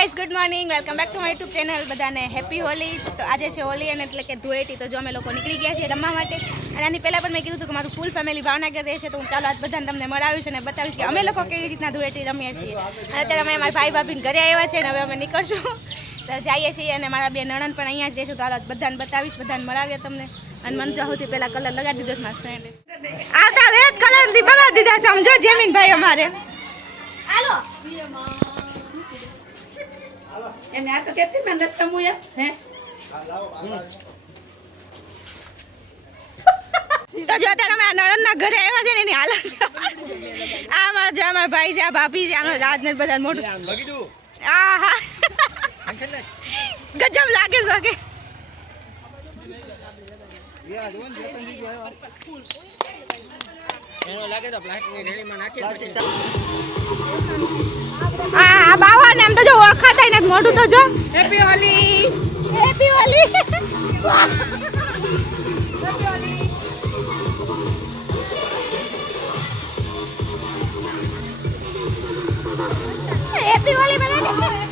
Guys good morning welcome back to my YouTube channel બધાને happy Holi તો આજે છે હોલી અને એટલે કે ધૂળેટી તો જો અમે લોકો નીકળી ગયા છીએ રમવા માટે અને આની પહેલાં પણ મેં કીધું હતું કે મારું ફૂલ ફેમિલી ભાવનગર રહે છે તો હું ચાલો આજ બધાને તમને મળાવીશ અને બતાવીશ કે અમે લોકો કેવી રીતના ધૂળેટી રમીએ છીએ અને અત્યારે અમે મારા ભાઈ ભાભીને ઘરે આવ્યા છે અને હવે અમે નીકળશું તો જઈએ છીએ અને મારા બે નણંદ પણ અહીંયા જ રહેશું તો હાલ બધાને બતાવીશ બધાને મળાવીએ તમને અને મને તો સૌથી પહેલાં કલર લગાડી દીધો મારા ફ્રેન્ડે આવતા વેદ કલરથી બગાડી દીધા સમજો જેમીન ભાઈ અમારે હાલો એને આ તો કેટલી મહેનત રમું હે તો જો અત્યારે અમે નણંદના ઘરે આવ્યા છે ને એની હાલત આમાં જો અમારા ભાઈ છે આ ભાભી છે આનો રાજને બધા મોટું આ હા ગજબ લાગે છે વાગે આ બાવા ને એમ તો જો ઓળખાતા ને મોઢું તો જો happy Holi happy Holi happy Holi બધાને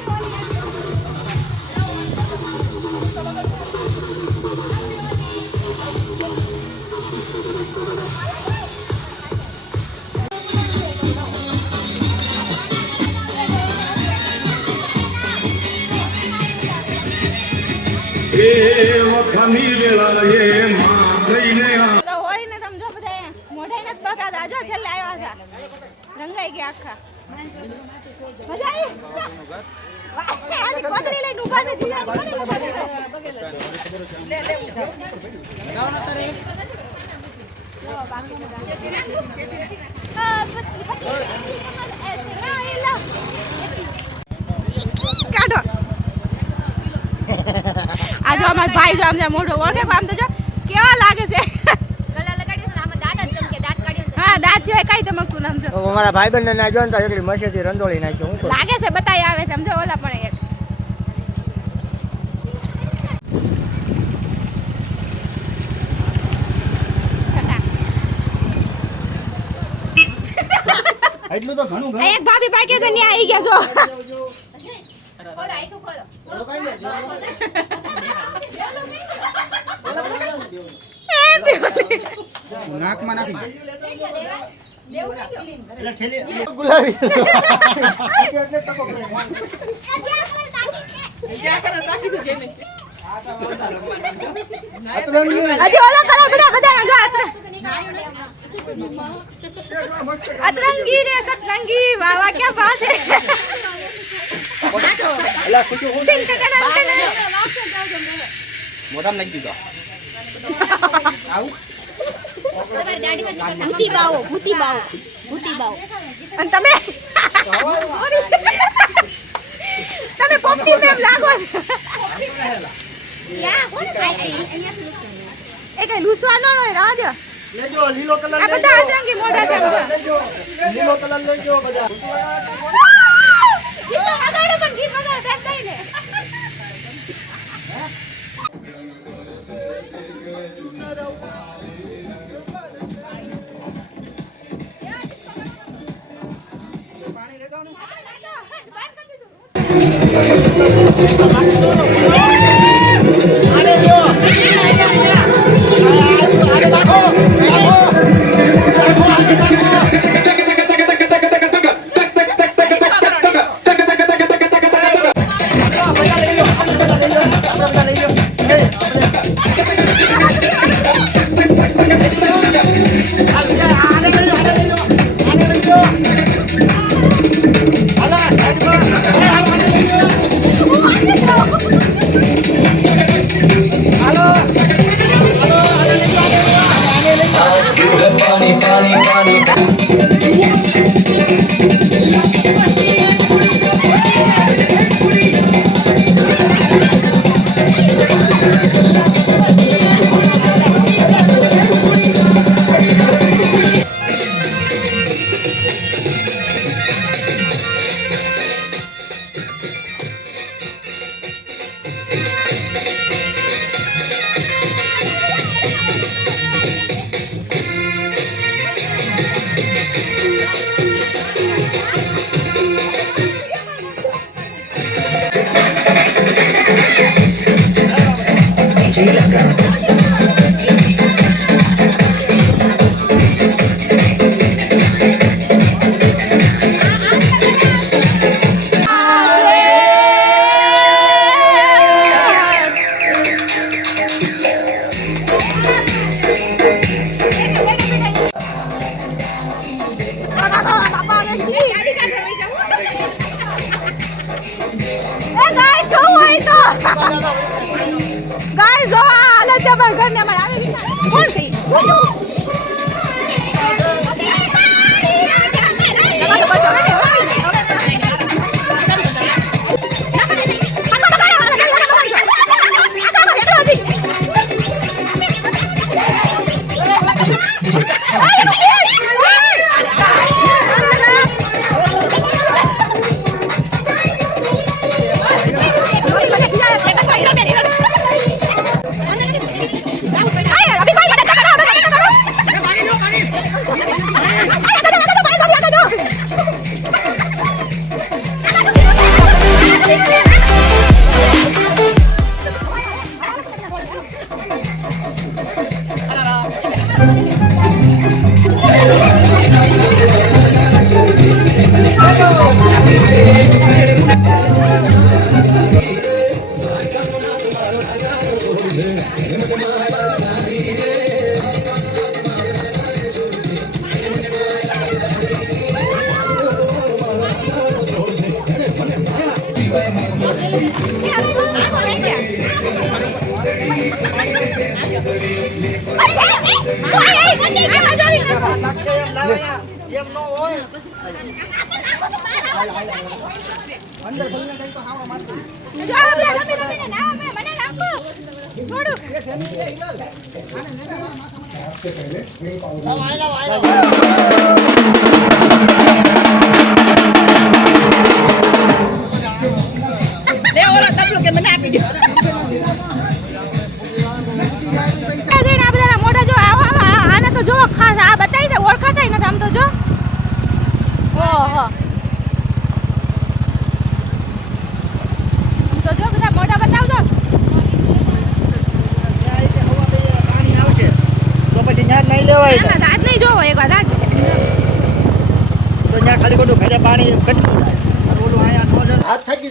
રંગાઈ ગયા આખા મજા આવી કોતરી લઈને ઊભા છે કાઢો આજો અમાર ભાઈ જો આમ મોઢો ઓળખે આમ તો જો કેવા લાગે છે દાંત સિવાય કઈ ચમકતું નામ જો અમારા ભાઈબંધ ને જો ને તો એકલી મસેથી રંધોળી નાખ્યો હું લાગે છે બતાઈ આવે છે સમજો ઓલા પણ એક એટલું તો ઘણું એક ભાભી બાકી તો ન્યા આવી ગયા જો નાકમાં નાખી अतरंगी रे सतरंगी वाह वाह क्या बात है મોઢામાં નાખી દીધો આવું ભૂતી બાવો અને તમે તમે પોપટી મેમ લાગો છો યા કોણ એ કઈ લૂસવાનો હોય રાહ દો લેજો લીલો કલર આ બધા અતરંગી મોઢા છે લેજો લીલો કલર લેજો બધા ગીત વગાડો પણ ગીત વગાડો બેસ જઈને પાણી લેતો ને ગાઈસ જો હોય તો ગાઈસ જો હાલે છે પણ ઘરને અમાર આવી ગયા કોણ છે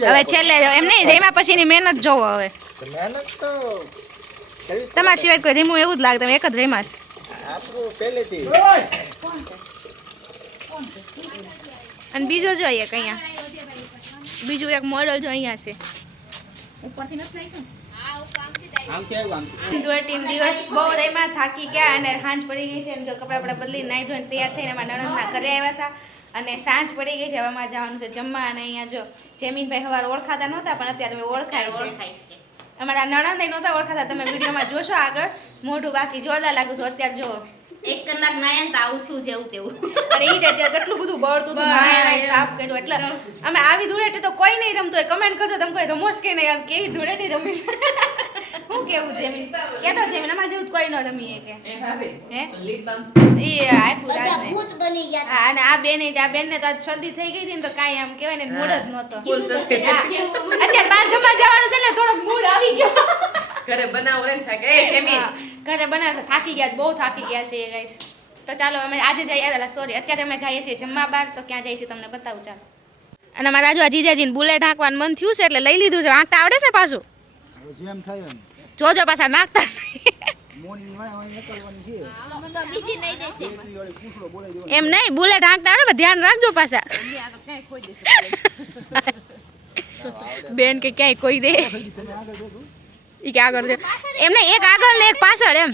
હવે છેલ્લે એમ નહીં રેમા પછીની મહેનત જોવો હવે મહેનત તો તમારા સિવાય કોઈ રેમું એવું જ લાગે તમે એક જ રેમાસ આપણું પહેલેથી અને બીજો જો એક અહીંયા બીજું એક મોડલ જો અહીંયા છે ઉપરથી નથી નાખ્યું ત્રણ દિવસ બહુ રેમાં થાકી ગયા અને સાંજ પડી ગઈ છે અને જો કપડાં બપડા બદલી નાઈ ધોઈને તૈયાર થઈને અમારા નણંદના ઘરે આવ્યા હતા અને સાંજ પડી ગઈ છે હવે અમારે જવાનું છે જમવા અને અહીંયા જો જેમીનભાઈ સવારે ઓળખાતા નહોતા પણ અત્યારે તમે ઓળખાય છે અમારા નણંદ નહોતા ઓળખાતા તમે વિડીયોમાં જોશો આગળ મોઢું બાકી જોરદાર લાગતું હતું અત્યારે જો 1 કલાક નાયા તો આવું છું જેવું તેવું અરે ઈ તે કેટલું બધું બળતું હતું નાયા સાફ કર્યું એટલે અમે આવી ધૂળેટી તો કોઈ નહીં રમતો હોય કમેન્ટ કરજો તમે કોઈ રમોશ કે નહીં કેવી ધૂળેટી રમી હું કેવું જેમીન કેતો જેમીન અમાર જેવું કોઈ ન રમીએ કે હે ઈ આપ્યું રાત ભૂત બની ગયા હા અને આ બેન ને તો શરદી થઈ ગઈ હતી ને તો કાઈ આમ કહેવાય ને મૂડ જ નહોતો અત્યારે બહાર જમવા જવાનું છે ને થોડોક મૂડ આવી ગયો ઘરે બનાવો ને થાકે એ જેમીન ઘરે બનાવતા થાકી ગયા બહુ થાકી ગયા છે ગાઈસ તો ચાલો અમે આજે જઈએ સોરી અત્યારે અમે જઈએ છીએ જમવા બહાર તો ક્યાં જઈએ છીએ તમને બતાવું ચાલો અને મારા આજુ જીજાજીને બુલેટ હાંકવાનું મન થયું છે એટલે લઈ લીધું છે હાંકતા આવડે છે પાછું જેમ થાય એમ જોજો પાછા નાખતા એમ નહીં બુલેટ હાંકતા આવડે ધ્યાન રાખજો પાછા બેન કે ક્યાંય કોઈ દે ઈ કે આગળ એમ નહીં એક આગળ ને એક પાછળ એમ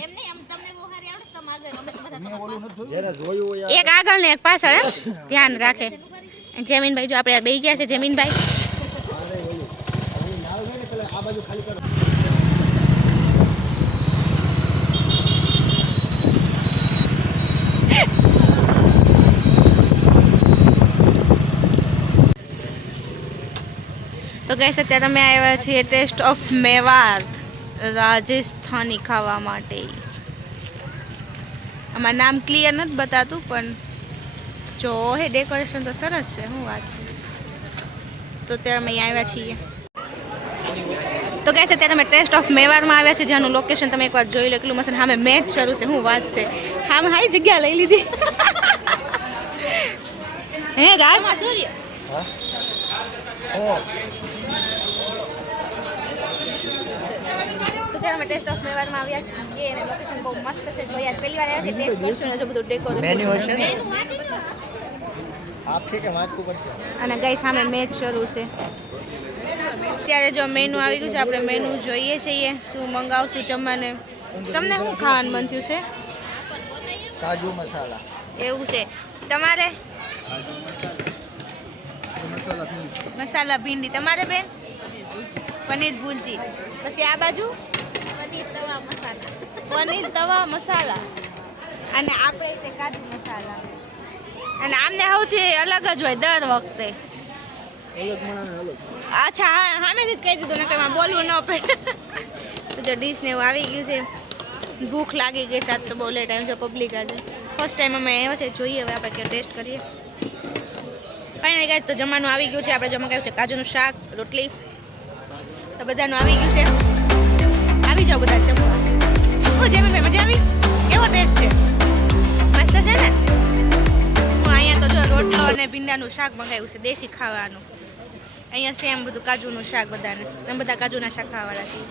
એક આગળ ને એક પાછળ એમ ધ્યાન રાખે જેમીનભાઈ જો આપણે બેસી ગયા છે જેમીનભાઈ તો કહી શકते તમે આવ્યા છીએ ટેસ્ટ ઓફ મેવાડ રાજસ્થાની ખાવા માટે આમાં નામ ક્લિયર નથી બતાતું પણ જો હે ડેકોરેશન તો સરસ છે શું વાત છે તો ત્યાં અમે આવ્યા છીએ તો કહે છે ત્યારે અમે ટેસ્ટ ઓફ મેવાડમાં આવ્યા છે, જેનું લોકેશન તમે એકવાર જોઈ લો. એટલું મસ્ત સામે મેચ શરૂ છે, શું વાત છે. હા મેં સારી જગ્યા લઈ લીધી. હે ગાજ ઓ તો ત્યારે અમે ટેસ્ટ ઓફ મેવાડમાં આવ્યા છીએ અને લોકેશન બહુ મસ્ત છે. જોઈએ આજ પહેલી વાર આવ્યા છે, ટેસ્ટ કરશું ને જો બધું મેન્યુ હશે ને? ડેકોરેશન. આપશે કે વાંચવું પડશે? અને ગઈ સામે મેચ શરૂ છે. અત્યારે જો મેનુ આવી ગયું છે, આપણે મેનુ જોઈએ છીએ શું મંગાવશું જમવાને. તમને શું ખાવાનું મન થયું છે? કાજુ મસાલા. એવું છે. તમારે મસાલા મસાલા ભીંડી. તમારે બેન પનીર ભુલજી. પછી આ બાજુ પનીર તવા મસાલા અને આપણે તે કાજુ મસાલા. અને આમને સૌથી અલગ જ હોય દર વખતે. અલગ મણાને અલગ. અચ્છા હા સામેથી જ કહી દીધું ને કંઈ બોલવું ન પડે. તો જો ડીશ ને એવું આવી ગયું છે. ભૂખ લાગી ગઈ છે આજ તો બહુ લેટ ટાઈમ છે. પબ્લિક આજે ફર્સ્ટ ટાઈમ અમે આવ્યા છે. જોઈએ હવે આપણે કે ટેસ્ટ કરીએ. ફાઇનલી ગાઈસ તો જમવાનું આવી ગયું છે. આપણે જમવા કહ્યું છે કાજુનું શાક રોટલી તો બધાનું આવી ગયું છે. આવી જાઓ બધા જમવા. ઓ જેમીનભાઈ મજા આવી? કેવો ટેસ્ટ છે? મસ્ત છે ને? હું અહીંયા તો જો રોટલો અને ભીંડાનું શાક મંગાવ્યું છે દેશી ખાવાનું. અહીંયા સેમ બધું કાજુનું શાક બધાને. અમે બધા કાજુના શાક ખાવાવાળા છીએ.